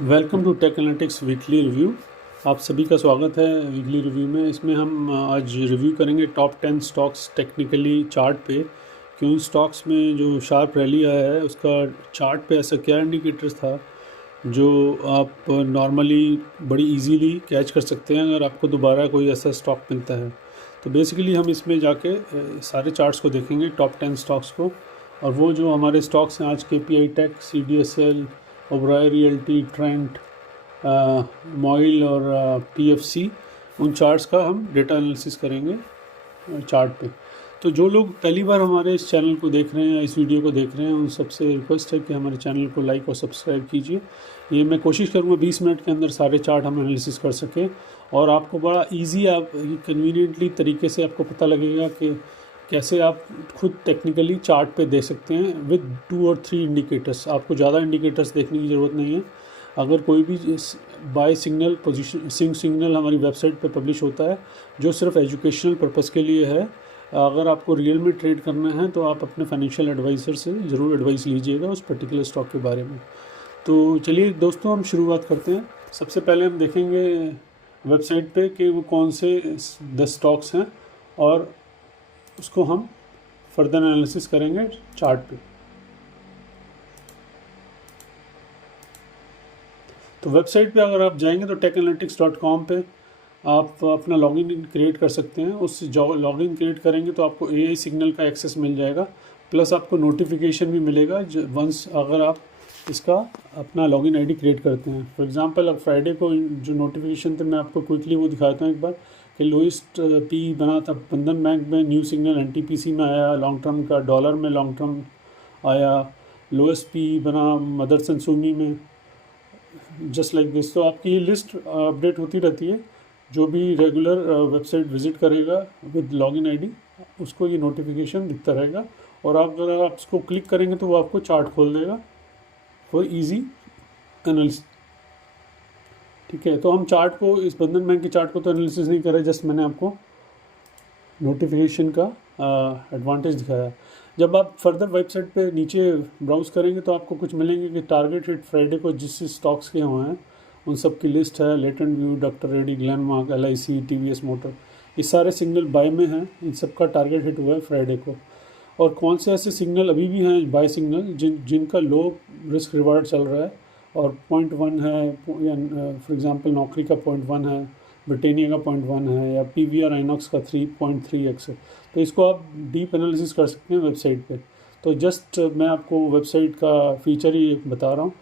Welcome to tech analytics weekly review. आप सभी का स्वागत है वीकली रिव्यू में। इसमें हम आज रिव्यू करेंगे टॉप 10 स्टॉक्स टेक्निकली चार्ट पे। कि उन स्टॉक्स में जो शार्प रैली आया है उसका चार्ट पे ऐसा क्या इंडिकेटर्स था जो आप नॉर्मली बड़ी इजीली कैच कर सकते हैं अगर आपको दोबारा कोई ऐसा स्टॉक मिलता है। तो बेसिकली हम इसमें जाके सारे चार्ट्स को देखेंगे, टॉप 10 स्टॉक्स को। और वो जो हमारे स्टॉक्स हैं आज, KPI tech, CDSL, Oberoi realty, Trent, MOIL और PFC, उन चार्ट्स का हम डेटा एनालिसिस करेंगे चार्ट पे। तो जो लोग पहली बार हमारे इस चैनल को देख रहे हैं, इस वीडियो को देख रहे हैं, उन सबसे रिक्वेस्ट है कि हमारे चैनल को लाइक और सब्सक्राइब कीजिए। ये मैं कोशिश करूँगा 20 मिनट के अंदर सारे चार्ट हम एनालिसिस कर सकें और आपको बड़ा इजी, आप कन्वीनियंटली तरीके से आपको पता लगेगा कि कैसे आप खुद टेक्निकली चार्ट पे दे सकते हैं विद 2 और 3 इंडिकेटर्स। आपको ज़्यादा इंडिकेटर्स देखने की ज़रूरत नहीं है। अगर कोई भी बाय सिग्नल पोजीशन सिग्नल हमारी वेबसाइट पे पब्लिश होता है जो सिर्फ एजुकेशनल पर्पस के लिए है, अगर आपको रियल में ट्रेड करना है तो आप अपने फाइनेंशियल एडवाइज़र से ज़रूर एडवाइस लीजिएगा उस पर्टिकुलर स्टॉक के बारे में। तो चलिए दोस्तों, हम शुरुआत करते हैं। सबसे पहले हम देखेंगे वेबसाइट पे कि वो कौन से 10 स्टॉक्स हैं और उसको हम फर्दर एनालिसिस करेंगे चार्ट पे। तो वेबसाइट पे अगर आप जाएंगे तो techanalytics.com पे आप अपना लॉगिन क्रिएट कर सकते हैं। उस लॉगिन क्रिएट करेंगे तो आपको AI सिग्नल का एक्सेस मिल जाएगा, प्लस आपको नोटिफिकेशन भी मिलेगा वंस अगर आप इसका अपना लॉगिन आईडी क्रिएट करते हैं। फॉर एग्जांपल अब फ्राइडे को जो नोटिफिकेशन थे मैं आपको क्विकली वो दिखाता हूँ एक बार कि लोएस्ट पी बना था बंधन बैंक में, न्यू सिग्नल NTPC में आया लॉन्ग टर्म का, डॉलर में लॉन्ग टर्म आया, लोएस्ट पी बना मदरसन सुमी में, जस्ट लाइक दिस। तो आपकी ये लिस्ट अपडेट होती रहती है। जो भी रेगुलर वेबसाइट विजिट करेगा विद लॉगिन आईडी उसको ये नोटिफिकेशन दिखता रहेगा और आप अगर आप इसको क्लिक करेंगे तो वो आपको चार्ट खोल देगा फॉर इजी एनालिसिस। ठीक है, तो हम चार्ट को, इस बंधन बैंक के चार्ट को तो एनालिसिस नहीं कर रहे, जस्ट मैंने आपको नोटिफिकेशन का एडवांटेज दिखाया। जब आप फर्दर वेबसाइट पे नीचे ब्राउज़ करेंगे तो आपको कुछ मिलेंगे कि टारगेट हिट फ्राइडे को जिस स्टॉक्स के हुए हैं उन सब की लिस्ट है। Latent view, doctor Reddy, Glenmark, LIC, TVS motor, ये सारे सिग्नल बाय में हैं। इन सब का टारगेट हिट हुआ है फ्राइडे को। और कौन से ऐसे सिग्नल अभी भी हैं बाय सिग्नल जिनका लो रिस्क रिवार्ड चल रहा है और 0.1 है, या फॉर एग्जांपल नौकरी का 0.1 है, ब्रिटेनिया का 0.1 है, या PVR आइनॉक्स का 3.3x है। तो इसको आप डीप एनालिसिस कर सकते हैं वेबसाइट पे। तो जस्ट मैं आपको वेबसाइट का फीचर ही बता रहा हूँ,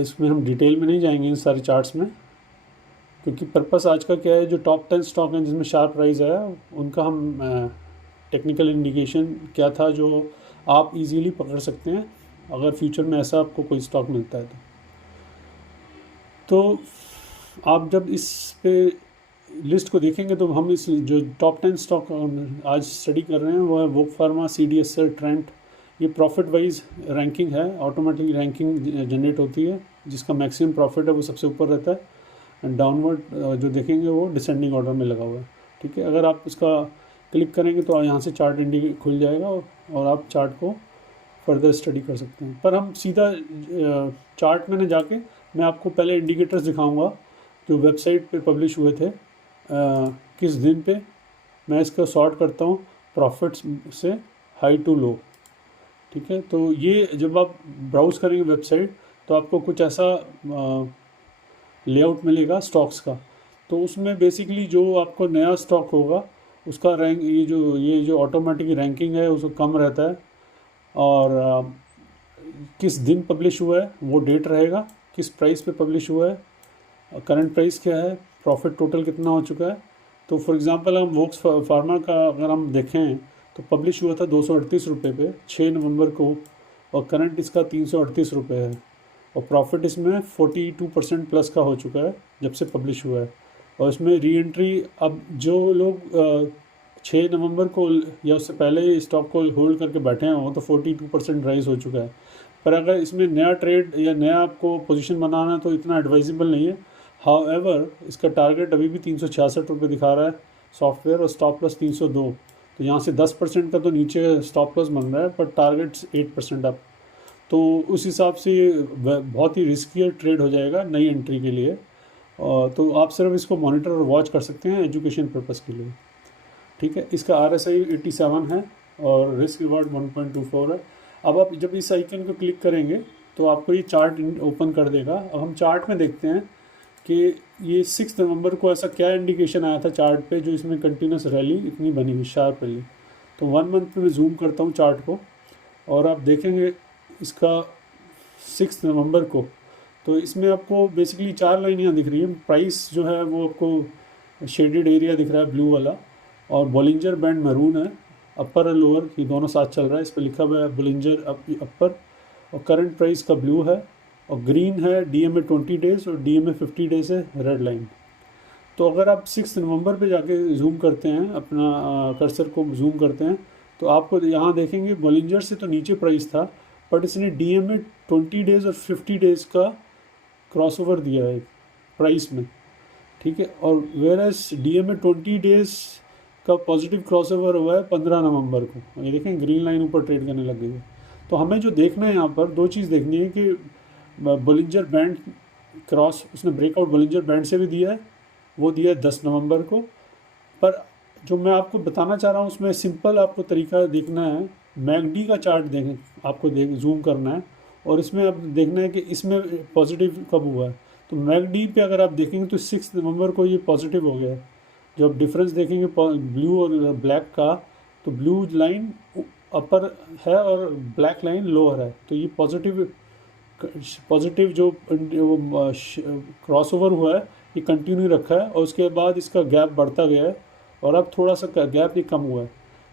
इसमें हम डिटेल में नहीं जाएंगे इन सारे चार्ट्स में, क्योंकि पर्पस आज का क्या है, जो टॉप 10 स्टॉक हैं जिसमें शार्प राइज आया उनका हम टेक्निकल इंडिकेशन क्या था जो आप इजीली पकड़ सकते हैं अगर फ्यूचर में ऐसा आपको कोई स्टॉक मिलता है तो आप जब इस पे लिस्ट को देखेंगे तो हम इस जो टॉप 10 स्टॉक आज स्टडी कर रहे हैं वो है वोक फार्मा, CDSL, ट्रेंट। ये प्रॉफिट वाइज रैंकिंग है, ऑटोमेटिक रैंकिंग जनरेट होती है। जिसका मैक्सिमम प्रॉफिट है वो सबसे ऊपर रहता है, डाउनवर्ड जो देखेंगे वो डिसेंडिंग ऑर्डर में लगा हुआ है। ठीक है, अगर आप इसका क्लिक करेंगे तो यहाँ से चार्ट इंडिकेट खुल जाएगा और आप चार्ट को फर्दर स्टडी कर सकते हैं। पर हम सीधा चार्ट में न जाके मैं आपको पहले इंडिकेटर्स दिखाऊंगा जो वेबसाइट पे पब्लिश हुए थे किस दिन पे। मैं इसका सॉर्ट करता हूँ प्रॉफिट्स से हाई टू लो। ठीक है, तो ये जब आप ब्राउज़ करेंगे वेबसाइट तो आपको कुछ ऐसा लेआउट मिलेगा स्टॉक्स का। तो उसमें बेसिकली जो आपको नया स्टॉक होगा उसका रैंक, ये जो ऑटोमेटिक रैंकिंग है उसको कम रहता है, और किस दिन पब्लिश हुआ है वो डेट रहेगा, किस प्राइस पे पब्लिश हुआ है, करंट प्राइस क्या है, प्रॉफिट टोटल कितना हो चुका है। तो फॉर एग्जांपल हम वोक्स फार्मा का अगर हम देखें तो पब्लिश हुआ था 238 रुपये पे 6 नवंबर को, और करंट इसका 338 रुपये है, और प्रॉफिट इसमें 42% प्लस का हो चुका है जब से पब्लिश हुआ है। और इसमें री एंट्री, अब जो लोग 6 नवंबर को या उससे पहले स्टॉक को होल्ड करके बैठे हैं वो तो 42% राइज हो चुका है। पर अगर इसमें नया ट्रेड या नया आपको पोजीशन बनाना है तो इतना एडवाइजेबल नहीं है। हाउएवर इसका टारगेट अभी भी 366 रुपये दिखा रहा है सॉफ्टवेयर, और स्टॉप लॉस 302। तो यहाँ से 10% का तो नीचे स्टॉप लॉस बन रहा है, पर टारगेट 8% अप। तो उस हिसाब से ये बहुत ही रिस्कियर ट्रेड हो जाएगा नई एंट्री के लिए। तो आप सिर्फ इसको मॉनिटर और वॉच कर सकते हैं एजुकेशन पर्पज़ के लिए। ठीक है, इसका RSI 87 है और रिस्क रिवार्ड 1.24 है। अब आप जब इस आइकन को क्लिक करेंगे तो आपको ये चार्ट ओपन कर देगा। अब हम चार्ट में देखते हैं कि ये 6 नवंबर को ऐसा क्या इंडिकेशन आया था चार्ट पे जो इसमें कंटिन्यूस रैली इतनी बनी हुई, शार्प रैली। तो 1 मंथ पे मैं जूम करता हूँ चार्ट को और आप देखेंगे इसका 6 नवंबर को, तो इसमें आपको बेसिकली 4 लाइन यहाँ दिख रही है। प्राइस जो है वो आपको शेडेड एरिया दिख रहा है ब्लू वाला, और बॉलिंजर बैंड मैरून है, अपर और लोअर ये दोनों साथ चल रहा है। इस पर लिखा हुआ है बॉलिंजर अपर, और करंट प्राइस का ब्लू है, और ग्रीन है DMA 20 डेज़ और DMA 50 डेज़ है रेड लाइन। तो अगर आप 6 नवंबर पे जाके जूम करते हैं, अपना कर्सर को जूम करते हैं, तो आपको यहाँ देखेंगे बॉलिंजर से तो नीचे प्राइस था, बट इसने DMA 20 डेज़ और 50 डेज़ का क्रॉसओवर दिया है प्राइस में। ठीक है, और वेयर एज DMA 20 डेज़ का पॉजिटिव क्रॉसओवर हुआ है 15 नवंबर को। ये देखें ग्रीन लाइन ऊपर ट्रेड करने लग गई है। तो हमें जो देखना है यहाँ पर 2 चीज़ देखनी है कि बॉलिंजर बैंड क्रॉस उसने ब्रेकआउट बॉलिंजर बैंड से भी दिया है, वो दिया है 10 नवंबर को। पर जो मैं आपको बताना चाह रहा हूँ उसमें सिंपल आपको तरीका देखना है, मैकडी का चार्ट देखें, आपको जूम करना है और इसमें आप देखना है कि इसमें पॉजिटिव कब हुआ है। तो मैकडी पे अगर आप देखेंगे तो 6 नवंबर को ये पॉजिटिव हो गया है। जो आप डिफरेंस देखेंगे ब्लू और ब्लैक का, तो ब्लू लाइन अपर है और ब्लैक लाइन लोअर है। तो ये पॉजिटिव जो क्रॉसओवर हुआ है ये कंटिन्यू रखा है, और उसके बाद इसका गैप बढ़ता गया है और अब थोड़ा सा गैप ये कम हुआ है।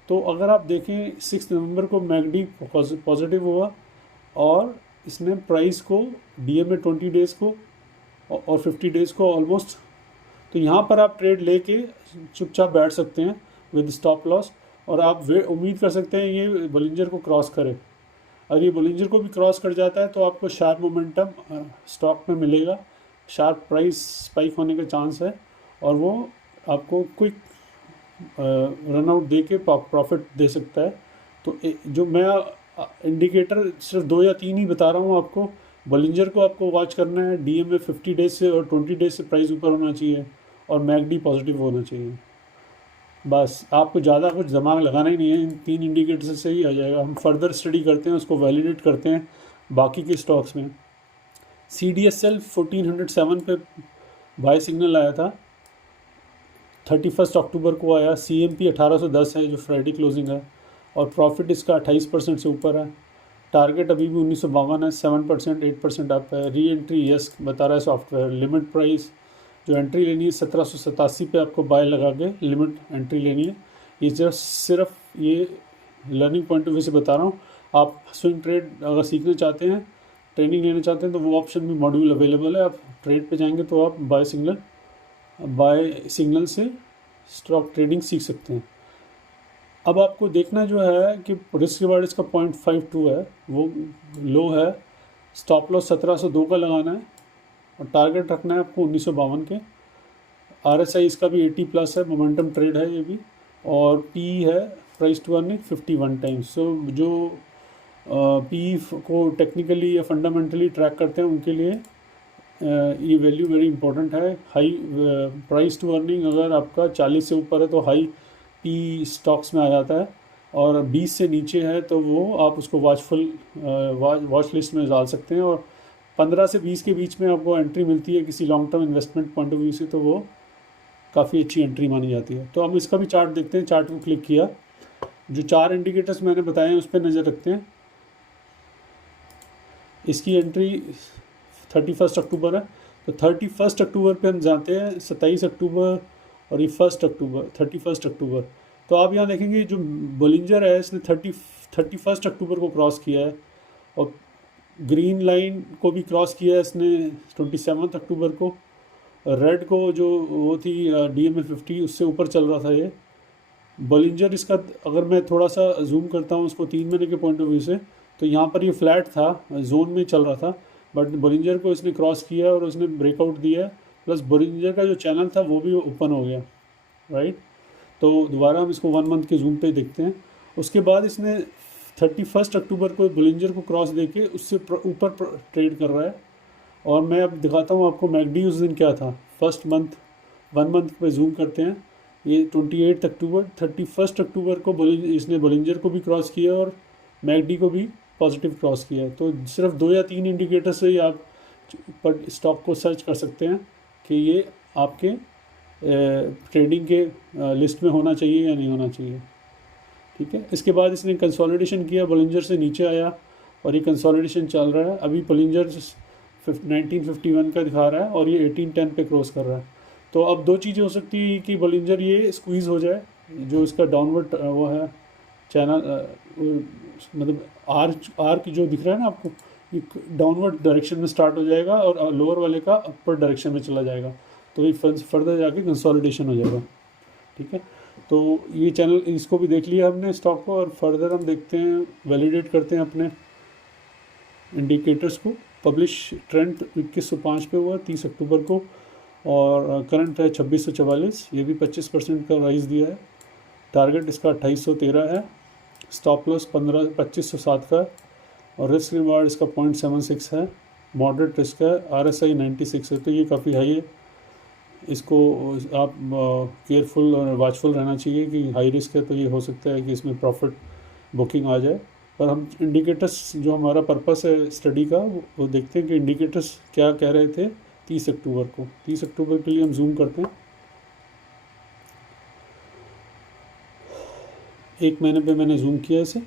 तो अगर आप देखें 6 नवंबर को मैकडी पॉजिटिव हुआ और इसने प्राइस को DMA 20 डेज़ को और 50 डेज़ को ऑलमोस्ट, तो यहाँ पर आप ट्रेड लेके चुपचाप बैठ सकते हैं विद स्टॉप लॉस, और आप उम्मीद कर सकते हैं ये बॉलिंजर को क्रॉस करे। अगर ये बॉलिंजर को भी क्रॉस कर जाता है तो आपको शार्प मोमेंटम स्टॉक में मिलेगा, शार्प प्राइस स्पाइक होने का चांस है, और वो आपको क्विक रन आउट दे के प्रॉफिट दे सकता है। तो जो मैं इंडिकेटर सिर्फ 2 या 3 ही बता रहा हूँ आपको। बॉलिंजर को आपको वॉच करना है, DMA 50 डेज से और 20 डेज से प्राइस ऊपर होना चाहिए, और मैकडी पॉजिटिव होना चाहिए। बस आपको ज़्यादा कुछ दिमाग लगाना ही नहीं है, इन 3 इंडिकेटर से ही आ जाएगा। हम फर्दर स्टडी करते हैं, उसको वैलिडेट करते हैं बाकी के स्टॉक्स में। CDSL 1407 पे बाय सिग्नल आया था, 31 अक्टूबर को आया। CMP 1810 है जो फ्राइडे क्लोजिंग है, और प्रॉफिट इसका 28% से ऊपर है। टारगेट अभी भी 1952 है, 7% 8% अप है। री एंट्री यस बता रहा है सॉफ्टवेयर। लिमिट प्राइस जो एंट्री लेनी है 1787 पे आपको बाय लगा के लिमिट एंट्री लेनी है। ये जस्ट सिर्फ ये लर्निंग पॉइंट ऑफ व्यू से बता रहा हूँ। आप स्विंग ट्रेड अगर सीखना चाहते हैं, ट्रेनिंग लेना चाहते हैं, तो वो ऑप्शन भी मॉड्यूल अवेलेबल है। आप ट्रेड पे जाएंगे तो आप बाय सिग्नल से स्टॉक ट्रेडिंग सीख सकते हैं। अब आपको देखना जो है कि रिस्क रिवार्ड इसका 0.52 है, वो लो है। स्टॉप लॉस 1702 का लगाना है और टारगेट रखना है आपको 1952 के। RSI इसका भी 80+ है, मोमेंटम ट्रेड है ये भी, और PE है प्राइस टू अर्निंग 51 टाइम्स। सो जो PE को टेक्निकली या फंडामेंटली ट्रैक करते हैं उनके लिए ये वैल्यू वेरी इंपॉर्टेंट है। हाई प्राइस टू अर्निंग अगर आपका 40 से ऊपर है तो हाई PE स्टॉक्स में आ जाता है, और 20 से नीचे है तो वो आप उसको वॉच लिस्ट में डाल सकते हैं, और 15 से 20 के बीच में आपको एंट्री मिलती है किसी long term investment point of view से, तो वो काफ़ी अच्छी एंट्री मानी जाती है। तो हम इसका भी चार्ट देखते हैं। चार्ट को क्लिक किया, जो 4 इंडिकेटर्स मैंने बताए हैं उस पर नज़र रखते हैं। इसकी एंट्री 31 अक्टूबर है, तो 31 अक्टूबर पे हम जाते हैं। 27 अक्टूबर और ये 31 अक्टूबर। तो आप यहाँ देखेंगे जो बॉलिंजर है इसने 31 अक्टूबर को क्रॉस किया है, और ग्रीन लाइन को भी क्रॉस किया है इसने 27 अक्टूबर को। रेड को जो वो थी DMA 50 उससे ऊपर चल रहा था ये बॉलिंजर। इसका अगर मैं थोड़ा सा जूम करता हूँ उसको 3 महीने के पॉइंट ऑफ व्यू से, तो यहाँ पर ये फ्लैट था, जोन में चल रहा था, बट बॉलिंजर को इसने क्रॉस किया और उसने ब्रेकआउट दिया, प्लस बॉलिंजर का जो चैनल था वो भी ओपन हो गया, राइट। तो दोबारा हम इसको 1 मंथ के जूम पे देखते हैं। उसके बाद इसने 31 अक्टूबर को बुलिंजर को क्रॉस देके उससे ऊपर ट्रेड कर रहा है। और मैं अब दिखाता हूँ आपको मैकडी उस दिन क्या था। फर्स्ट मंथ 1 मंथ पे जूम करते हैं। ये 28 अक्टूबर 31 अक्टूबर को इसने बुलिंजर को भी क्रॉस किया और मैकडी को भी पॉजिटिव क्रॉस किया है। तो सिर्फ 2 या 3 इंडिकेटर से ही आप पर स्टॉक को सर्च कर सकते हैं कि ये आपके ट्रेडिंग के लिस्ट में होना चाहिए या नहीं होना चाहिए। ठीक है, इसके बाद इसने कंसोलिडेशन किया, बुलिंजर से नीचे आया और ये कंसोलिडेशन चल रहा है। अभी बुलिंजर 1951 का दिखा रहा है और ये 1810 पे क्रॉस कर रहा है। तो अब दो चीज़ें हो सकती है कि बुलिंजर ये स्क्वीज़ हो जाए, जो इसका डाउनवर्ड वो है चैनल, मतलब आर्क जो दिख रहा है ना आपको, ये डाउनवर्ड डायरेक्शन में स्टार्ट हो जाएगा और लोअर वाले का अपर डायरेक्शन में चला जाएगा। तो ये फर्दर जाके कंसोलिडेशन हो जाएगा। ठीक है, तो ये चैनल इसको भी देख लिया हमने स्टॉक को, और फर्दर हम देखते हैं, वैलिडेट करते हैं अपने इंडिकेटर्स को। पब्लिश ट्रेंड 2105 पे हुआ 30 अक्टूबर को और करंट है 2644, ये भी 25% का राइज दिया है। टारगेट इसका 2813 है, स्टॉप लॉस 2507 का और रिस्क रिवार्ड इसका 0.76 है। मॉडरेट रिस्क है, RSI 96 है, तो ये काफ़ी हाई है। इसको आप केयरफुल और वाचफुल रहना चाहिए कि हाई रिस्क है, तो ये हो सकता है कि इसमें प्रॉफिट बुकिंग आ जाए। पर हम इंडिकेटर्स, जो हमारा पर्पस है स्टडी का, वो देखते हैं कि इंडिकेटर्स क्या कह रहे थे 30 अक्टूबर को। 30 अक्टूबर के लिए हम जूम करते हैं। 1 महीने पे मैंने जूम किया इसे।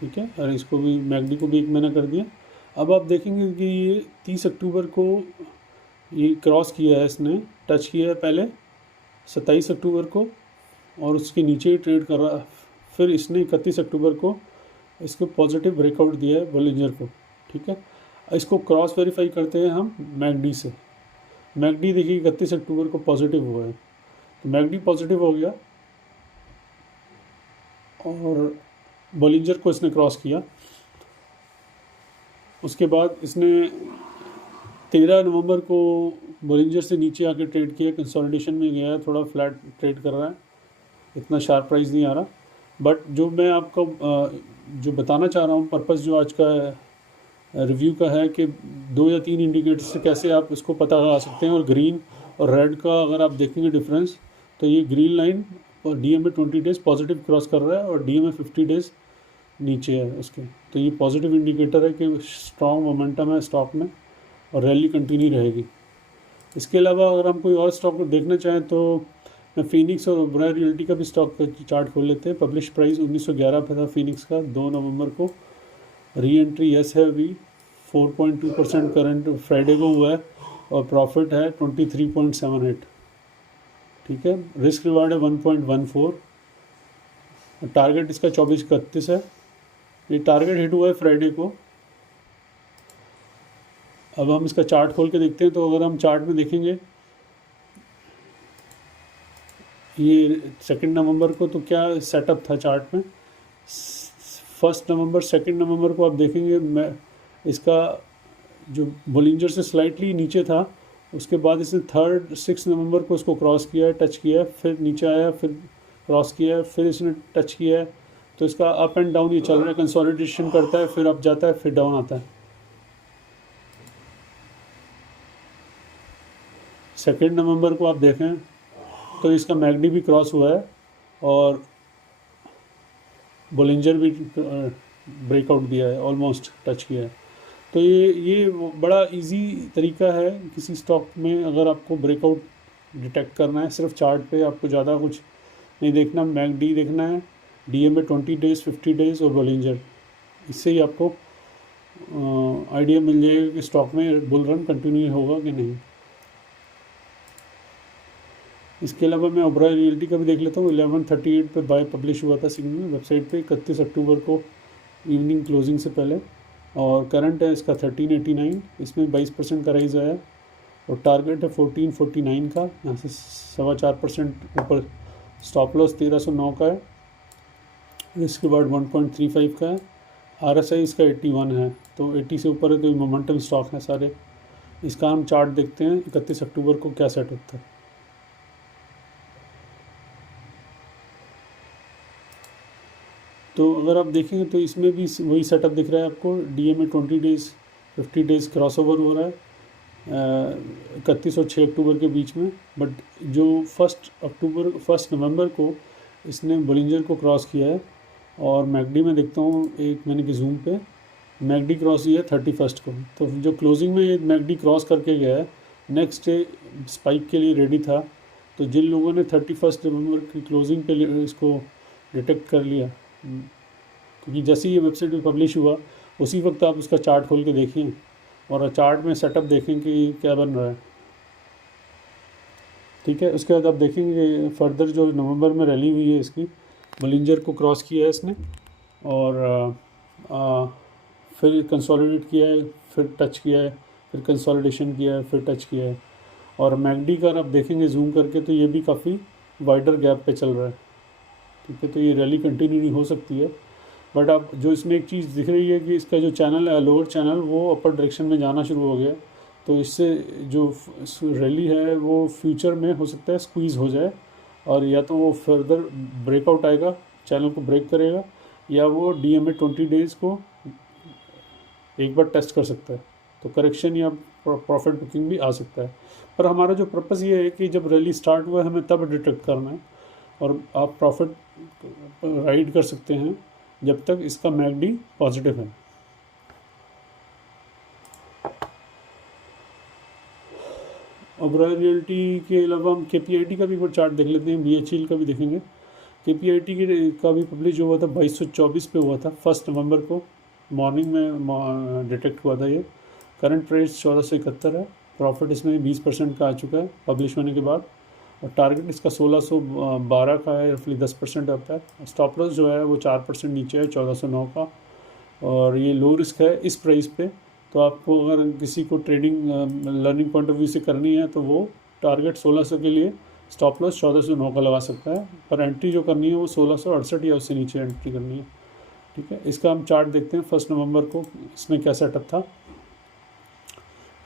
ठीक है, और इसको भी मैकडी को भी 1 महीना कर दिया। अब आप देखेंगे कि ये 30 अक्टूबर को ये क्रॉस किया है, इसने टच किया है पहले 27 अक्टूबर को और उसके नीचे ही ट्रेड कर रहा। फिर इसने 31 अक्टूबर को इसको पॉजिटिव ब्रेकआउट दिया है बुलिंजर को। ठीक है, इसको क्रॉस वेरीफाई करते हैं हम मैकडी से। मैकडी देखिए 31 अक्टूबर को पॉजिटिव हुआ है, तो मैकडी पॉजिटिव हो गया और बुलिंजर को इसने क्रॉस किया। उसके बाद इसने 13 नवंबर को बुलिंजर से नीचे आके ट्रेड किया, कंसोलिडेशन में गया है, थोड़ा फ्लैट ट्रेड कर रहा है, इतना शार्प प्राइस नहीं आ रहा। बट जो मैं आपको जो बताना चाह रहा हूँ, पर्पस जो आज का रिव्यू का है कि 2 या 3 इंडिकेटर से कैसे आप इसको पता लगा सकते हैं। और ग्रीन और रेड का अगर आप देखेंगे डिफरेंस, तो ये ग्रीन लाइन और DMA 20 डेज़ पॉजिटिव क्रॉस कर रहा है और DMA 50 डेज़ नीचे है उसके। तो ये पॉजिटिव इंडिकेटर है कि स्ट्रॉन्ग मोमेंटम है स्टॉक में और रैली कंटिन्यू रहेगी। इसके अलावा अगर हम कोई और स्टॉक को देखना चाहें तो मैं फिनिक्स और ओबराय रियल्टी का भी स्टॉक का चार्ट खोल लेते हैं। पब्लिश प्राइस 1911 पे था फिनिक्स का 2 नवंबर को। री एंट्री यस है अभी 4.2% करंट फ्राइडे को हुआ है और प्रॉफिट है 23.78। ठीक है, रिस्क रिवार्ड है 1.14, टारगेट इसका 2431 है। ये टारगेट हिट हुआ है फ्राइडे को। अब हम इसका चार्ट खोल के देखते हैं। तो अगर हम चार्ट में देखेंगे ये 2 नवंबर को, तो क्या सेटअप था चार्ट में। 1 नवंबर 2 नवंबर को आप देखेंगे, मैं इसका जो बुलिंजर से स्लाइटली नीचे था, उसके बाद इसने 6 नवंबर को इसको क्रॉस किया है, टच किया है, फिर नीचे आया, फिर क्रॉस किया है, फिर इसने टच किया है। तो इसका अप एंड डाउन ये चल रहा है, कंसोलिडेशन करता है, फिर अप जाता है, फिर डाउन आता है। 2 नवंबर को आप देखें तो इसका मैकडी भी क्रॉस हुआ है और बुलिंजर भी ब्रेकआउट दिया है, ऑलमोस्ट टच किया है। तो ये बड़ा इजी तरीका है किसी स्टॉक में, अगर आपको ब्रेकआउट डिटेक्ट करना है। सिर्फ चार्ट पे आपको ज़्यादा कुछ नहीं देखना, मैकडी देखना है, DMA 20 डेज़ 50 डेज़ और बुलिंजर। इससे ही आपको आइडिया मिल जाएगा कि स्टॉक में बुल रन कंटिन्यू होगा कि नहीं। इसके अलावा मैं ओबराय रियल्टी का भी देख लेता हूँ। 11:38 पे बाय पब्लिश हुआ था सिग्नल वेबसाइट पे 31 अक्टूबर को इवनिंग क्लोजिंग से पहले, और करंट है इसका 1389, इसमें 22% का राइज आया और टारगेट है 1449 का, यहाँ से 4.25% ऊपर। स्टॉप लॉस 1309 का है, रिस्क रिवार्ड 1.35 का है, RSI इसका 81 है, तो 80 से ऊपर है, तो मोमेंटम स्टॉक है सारे। इसका हम चार्ट देखते हैं 31 अक्टूबर को क्या सेट होता है। तो अगर आप देखेंगे तो इसमें भी वही सेटअप दिख रहा है आपको, DMA 20 डेज़ 50 डेज़ क्रॉसओवर हो रहा है 31 और 6 अक्टूबर के बीच में। बट जो 1 नवंबर को इसने बोलिंजर को क्रॉस किया है। और मैकडी में देखता हूँ एक मैंने की जूम पे, मैकडी क्रॉस किया है 31 को। तो जो क्लोजिंग में ये मैकडी क्रॉस करके गया है, नेक्स्ट डे स्पाइक के लिए रेडी था। तो जिन लोगों ने 31 नवंबर की क्लोजिंग पे इसको डिटेक्ट कर लिया, क्योंकि जैसे ही ये वेबसाइट पे पब्लिश हुआ उसी वक्त आप उसका चार्ट खोल के देखिए और चार्ट में सेटअप देखें कि क्या बन रहा है। ठीक है, उसके बाद आप देखेंगे फर्दर जो नवंबर में रैली हुई है इसकी, बोलिंजर को क्रॉस किया है इसने और फिर कंसोलिडेट किया है, फिर टच किया है, फिर कंसोलिडेशन किया है, फिर टच किया है। और मैकडी का आप देखेंगे जूम करके तो ये भी काफ़ी वाइडर गैप पे चल रहा है। ठीक है, तो ये रैली कंटिन्यू नहीं हो सकती है। बट अब जो इसमें एक चीज़ दिख रही है कि इसका जो चैनल है, लोअर चैनल, वो अपर डायरेक्शन में जाना शुरू हो गया। तो इससे जो रैली है वो फ्यूचर में हो सकता है स्क्वीज़ हो जाए, और या तो वो फर्दर ब्रेकआउट आएगा, चैनल को ब्रेक करेगा, या वो DMA 20 डेज़ को एक बार टेस्ट कर सकता है। तो करेक्शन या प्रॉफिट बुकिंग भी आ सकता है। पर हमारा जो पर्पज़ ये है कि जब रैली स्टार्ट हुआ है हमें तब डिटेक्ट करना है, और आप प्रॉफिट राइड कर सकते हैं जब तक इसका मैकडी पॉजिटिव है। ओबेरॉय रियल्टी के अलावा हम KPIT का भी एक बार चार्ट देख लेते हैं, BHEL का भी देखेंगे। KPIT का भी पब्लिश हुआ था 2224 पे हुआ था 1 नवंबर को, मॉर्निंग में डिटेक्ट हुआ था ये। करंट प्राइस 1471 है, प्रॉफिट इसमें 20% का आ चुका है पब्लिश होने के बाद, और टारगेट इसका 1612 का है, रफली 10% अप है। स्टॉप लॉस जो है वो 4% नीचे है 1409 का, और ये लो रिस्क है इस प्राइस पे। तो आपको अगर किसी को trading learning point of view से करनी है तो वो टारगेट 1600 के लिए स्टॉप लॉस 1409 का लगा सकता है, पर एंट्री जो करनी है वो 1668 या उससे नीचे एंट्री करनी है। ठीक है, इसका हम चार्ट देखते हैं 1 नवंबर को इसमें क्या सेटअप था।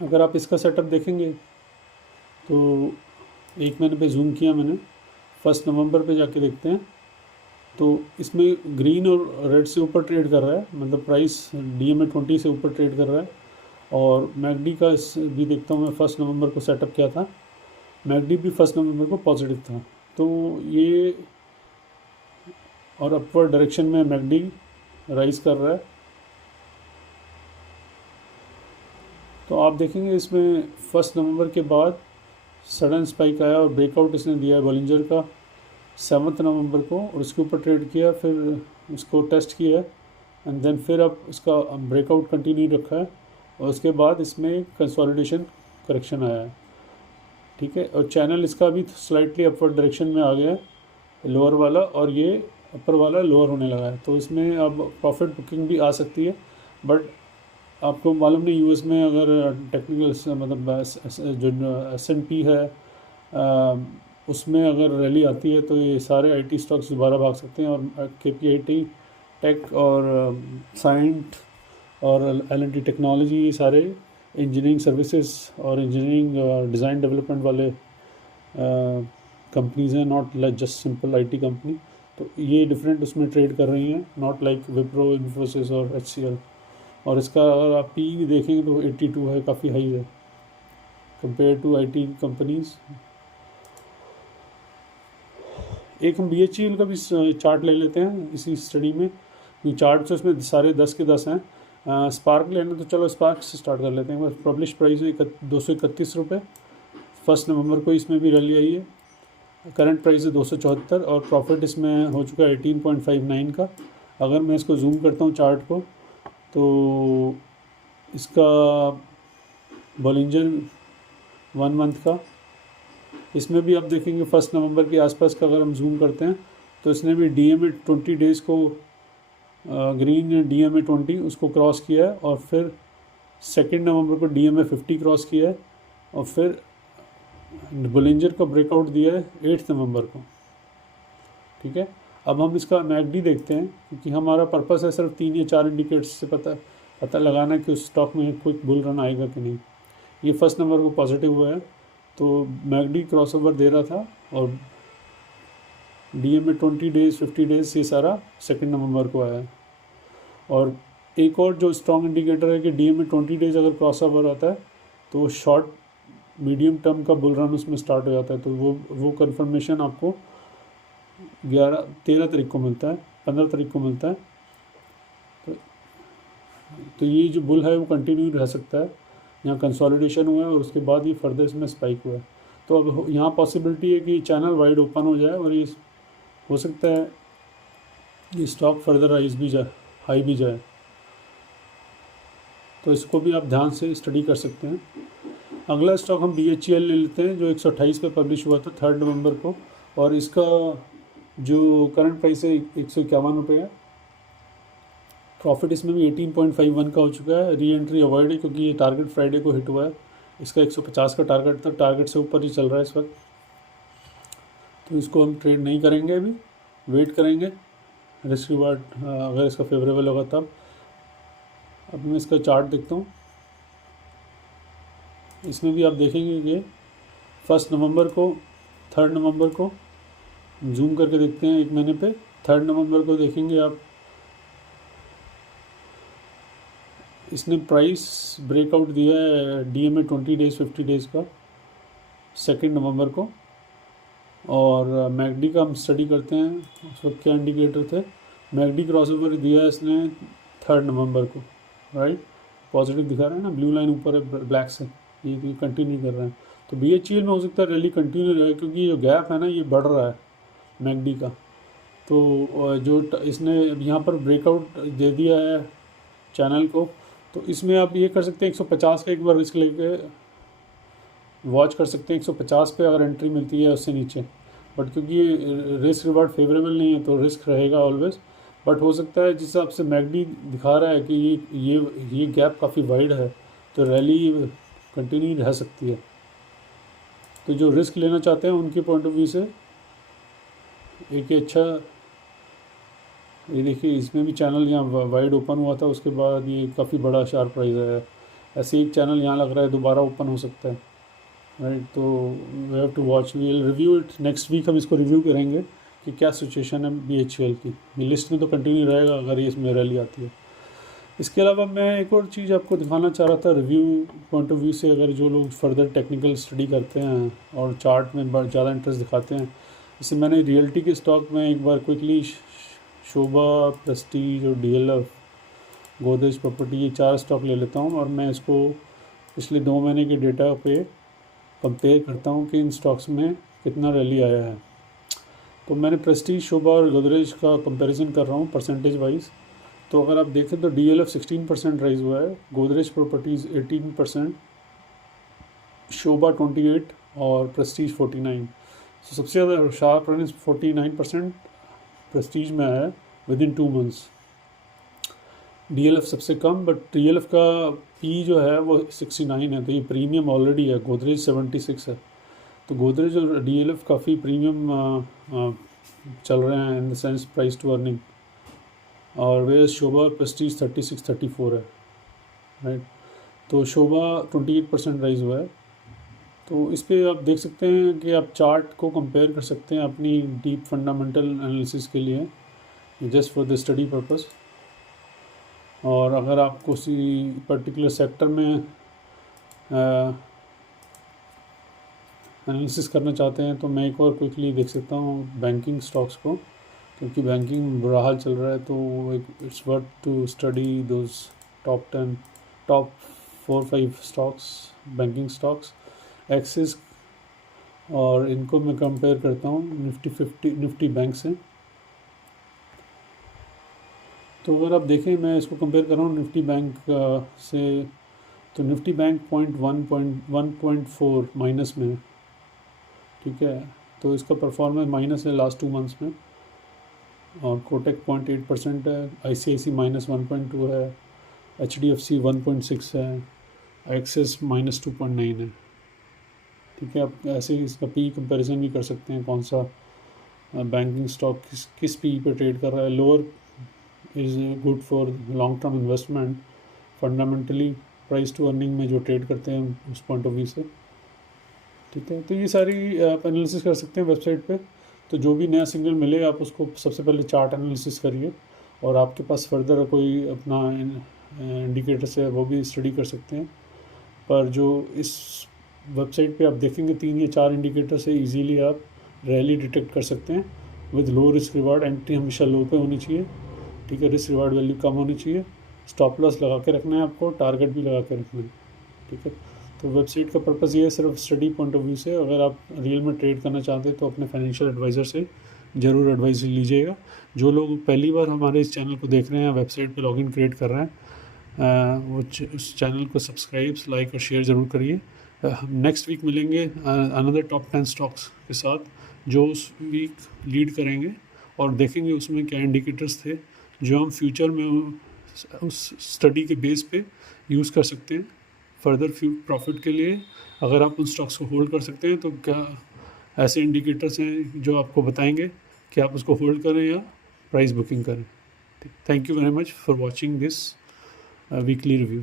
अगर आप इसका सेटअप देखेंगे तो एक मैंने पे जूम किया मैंने, 1 नवंबर पे जाके देखते हैं तो इसमें ग्रीन और रेड से ऊपर ट्रेड कर रहा है, मतलब प्राइस DMA 20 से ऊपर ट्रेड कर रहा है। और मैकडी का इस भी देखता हूँ मैं 1 नवंबर को सेटअप किया था, मैकडी भी 1 नवंबर को पॉजिटिव था। तो ये और अपवर्ड डायरेक्शन में मैकडी राइज कर रहा है। तो आप देखेंगे इसमें 1 नवंबर के बाद सडन स्पाइक आया और ब्रेकआउट इसने दिया है बोलिंजर का 7 नवंबर को, और उसके ऊपर ट्रेड किया, फिर उसको टेस्ट किया एंड देन फिर अब इसका ब्रेकआउट कंटिन्यू रखा है, और उसके बाद इसमें कंसोलिडेशन करेक्शन आया है। ठीक है, और चैनल इसका भी स्लाइटली अपवर्ड डायरेक्शन में आ गया है, लोअर वाला, और ये अपर वाला लोअर होने लगा है। तो इसमें अब प्रॉफिट बुकिंग भी आ सकती है। बट आपको मालूम नहीं US में अगर टेक्निकल मतलब जो S&P है उसमें अगर रैली आती है तो ये सारे IT स्टॉक्स दोबारा भाग सकते हैं, और KPIT टेक और साइंट और L&T टेक्नोलॉजी, ये सारे इंजीनियरिंग सर्विसेज और इंजीनियरिंग डिज़ाइन डेवलपमेंट वाले कंपनीज़ हैं, not like just simple IT company. तो ये डिफरेंट उसमें ट्रेड कर रही हैं, नॉट लाइक विप्रो, इन्फोसिस और HCL। और इसका अगर आप PE भी देखेंगे तो 82 है, काफ़ी हाई है कंपेयर टू IT कंपनीज। एक हम BHEL का भी चार्ट ले लेते हैं इसी स्टडी में, ये चार्ट तो इसमें सारे 10 के 10 हैं। स्पार्क लेना तो चलो स्पार्क से स्टार्ट कर लेते हैं। बस पब्लिश प्राइस है 231 रुपये, 1 नवंबर को इसमें भी रैली आई है। करंट प्राइस है 274, और प्रॉफिट इसमें हो चुका है 18.59 का। अगर मैं इसको जूम करता हूँ चार्ट को तो इसका बोलिंजर 1 मंथ का, इसमें भी आप देखेंगे 1 नवंबर के आसपास का अगर हम जूम करते हैं तो इसने भी DMA 20 डेज़ को ग्रीन DMA 20 उसको क्रॉस किया है, और फिर 2 नवंबर को DMA 50 क्रॉस किया है, और फिर बोलिंजर का ब्रेकआउट दिया है 8 नवंबर को। ठीक है, अब हम इसका मैकडी देखते हैं, क्योंकि हमारा पर्पस है सिर्फ 3 या 4 इंडिकेटर्स से पता लगाना कि उस स्टॉक में क्विक बुल रन आएगा कि नहीं। ये 1 नवंबर को पॉजिटिव हुआ है, तो मैकडी क्रॉसओवर दे रहा था, और DMA 20 डेज 50 डेज ये सारा 2 नवंबर को आया है। और एक और जो स्ट्रॉन्ग इंडिकेटर है कि DMA 20 डेज अगर क्रॉस ओवर आता है तो शॉर्ट मीडियम टर्म का बुल रन उसमें स्टार्ट हो जाता है। तो वो कंफर्मेशन आपको 13 तारीख को मिलता है, 15 तारीख को मिलता है। तो ये जो बुल है वो कंटिन्यू रह सकता है। यहाँ कंसोलिडेशन हुआ है और उसके बाद ये फर्दर इसमें स्पाइक हुआ है। तो अब यहाँ पॉसिबिलिटी है कि चैनल वाइड ओपन हो जाए और ये हो सकता है ये स्टॉक फर्दर राइज भी जाए, हाई भी जाए। तो इसको भी आप ध्यान से स्टडी कर सकते हैं। अगला स्टॉक हम BHEL ले लेते हैं जो 128 पे पब्लिश हुआ था 3 नवंबर को, और इसका जो करंट प्राइस है 151 रुपये है। प्रॉफिट इसमें भी 18.51 का हो चुका है। री एंट्री अवॉइड है क्योंकि ये टारगेट फ्राइडे को हिट हुआ है। इसका 150 का टारगेट था, टारगेट से ऊपर ही चल रहा है इस वक्त। तो इसको हम ट्रेड नहीं करेंगे, अभी वेट करेंगे रिस्क रिवार्ड अगर इसका फेवरेबल होगा तब। अब मैं इसका चार्ट देखता हूँ। इसमें भी आप देखेंगे कि 1 नवंबर को 3 नवंबर को जूम करके देखते हैं 1 महीने पे। 3 नवंबर को देखेंगे आप, इसने प्राइस ब्रेकआउट दिया है DMA 20 डेज 50 डेज का 2 नवंबर को। और MACD का हम स्टडी करते हैं, उस वक्त क्या इंडिकेटर थे। MACD क्रॉसओवर दिया है इसने 3 नवंबर को, राइट। पॉजिटिव दिखा रहे हैं ना, ब्लू लाइन ऊपर है ब्लैक से, ये कंटिन्यू कर रहे हैं। तो BHEL में हो सकता है रैली कंटिन्यू रहे क्योंकि जो गैप है ना ये बढ़ रहा है MACD का। तो जो इसने यहाँ पर ब्रेकआउट दे दिया है चैनल को, तो इसमें आप ये कर सकते हैं 150 का एक बार रिस्क लेके वॉच कर सकते हैं। 150 पे अगर एंट्री मिलती है उससे नीचे, बट क्योंकि ये रिस्क रिवार्ड फेवरेबल नहीं है तो रिस्क रहेगा ऑलवेज। बट हो सकता है जिस हिसाब से MACD दिखा रहा है कि ये गैप काफ़ी वाइड है तो रैली कंटिन्यू रह सकती है। तो जो रिस्क लेना चाहते हैं उनके पॉइंट ऑफ व्यू से एक अच्छा, ये देखिए इसमें भी चैनल यहाँ वाइड ओपन हुआ था, उसके बाद ये काफ़ी बड़ा शार्प प्राइस है। ऐसे एक चैनल यहाँ लग रहा है दोबारा ओपन हो सकता है, राइट। तो we have to watch, we will review it next week. हम इसको रिव्यू करेंगे कि क्या सिचुएशन है BHEL की। लिस्ट में तो कंटिन्यू रहेगा अगर ये इसमें रैली आती है। इसके अलावा मैं एक और चीज़ आपको दिखाना चाह रहा था रिव्यू पॉइंट ऑफ व्यू से। अगर जो लोग फर्दर टेक्निकल स्टडी करते हैं और चार्ट में ज़्यादा इंटरेस्ट दिखाते हैं, जैसे मैंने रियल्टी के स्टॉक में एक बार क्विकली शोभा, प्रेस्टीज और DLF, गोदरेज प्रॉपर्टी, ये 4 स्टॉक ले लेता हूँ और मैं इसको पिछले 2 महीने के डेटा पे कंपेयर करता हूँ कि इन स्टॉक्स में कितना रैली आया है। तो मैंने प्रेस्टीज, शोभा और गोदरेज का कंपैरिजन कर रहा हूँ परसेंटेज वाइज। तो अगर आप देखें तो DLF 16% राइज हुआ है, गोदरेज प्रॉपर्टीज़ 18%, शोभा 28 और प्रेस्टीज 49। तो सबसे ज़्यादा शार्प रन 49% प्रेस्टीज में आया है विद इन 2 मंथ्स। DLF सबसे कम, बट DLF का P जो है वो 69 है, तो ये प्रीमियम ऑलरेडी है। गोदरेज 76 है, तो गोदरेज और DLF काफ़ी प्रीमियम चल रहे हैं in the sense price to earning. और वे शोभा और प्रेस्टीज 36-34 है, राइट। तो शोभा 28% राइज हुआ है। तो इस पर आप देख सकते हैं कि आप चार्ट को कंपेयर कर सकते हैं अपनी डीप फंडामेंटल एनालिसिस के लिए, just for the study purpose. और अगर आप किसी पर्टिकुलर सेक्टर में एनालिसिस करना चाहते हैं तो मैं एक और क्विकली देख सकता हूँ बैंकिंग स्टॉक्स को, क्योंकि बैंकिंग में बुरा हाल चल रहा है। तो it's worth to study those top 4-5 stocks, banking stocks, Axis. और इनको मैं कंपेयर करता हूँ निफ्टी बैंक से। तो अगर आप देखें, मैं इसको कंपेयर कर रहा हूँ निफ्टी बैंक से, तो निफ्टी बैंक 1.4 माइनस में है, ठीक है। तो इसका परफॉर्मेंस माइनस है लास्ट 2 मंथ्स में। और कोटक 0.8% है, ICICI -1.2 है, HDFC 1.6 है, एक्सिस -2.9 है, ठीक है। आप ऐसे इसका पी कंपैरिजन भी कर सकते हैं, कौन सा बैंकिंग स्टॉक किस पी पे ट्रेड कर रहा है। Lower is good for long term investment, fundamentally price to earning में जो ट्रेड करते हैं उस पॉइंट ऑफ व्यू से, ठीक है। तो ये सारी आप एनालिसिस कर सकते हैं वेबसाइट पे। तो जो भी नया सिग्नल मिले आप उसको सबसे पहले चार्ट एनालिसिस करिए, और आपके पास फर्दर कोई अपना इंडिकेटर्स है वो भी स्टडी कर सकते हैं। पर जो इस वेबसाइट पे आप देखेंगे 3 या 4 इंडिकेटर से इजीली आप रैली डिटेक्ट कर सकते हैं with low risk reward. Entry हमेशा लो पे होनी चाहिए, ठीक है, रिस्क रिवार्ड वैल्यू कम होनी चाहिए। स्टॉप लॉस लगा के रखना है आपको, टारगेट भी लगा के रखना है, ठीक है। तो वेबसाइट का पर्पज़ ये है सिर्फ स्टडी पॉइंट ऑफ व्यू से। अगर आप रियल में ट्रेड करना चाहते हैं तो अपने फाइनेंशियल एडवाइज़र से ज़रूर एडवाइस लीजिएगा। जो लोग पहली बार हमारे इस चैनल को देख रहे हैं, वेबसाइट पे लॉगिन क्रिएट कर रहे हैं, वो उस चैनल को सब्सक्राइब, लाइक और शेयर ज़रूर करिए। नेक्स्ट वीक मिलेंगे अनदर टॉप 10 स्टॉक्स के साथ जो उस वीक लीड करेंगे, और देखेंगे उसमें क्या इंडिकेटर्स थे जो हम फ्यूचर में उस स्टडी के बेस पे यूज़ कर सकते हैं फर्दर प्रॉफिट के लिए। अगर आप उन स्टॉक्स को होल्ड कर सकते हैं तो क्या ऐसे इंडिकेटर्स हैं जो आपको बताएंगे कि आप उसको होल्ड करें या प्राइस बुकिंग करें। Thank you very much for watching this weekly review.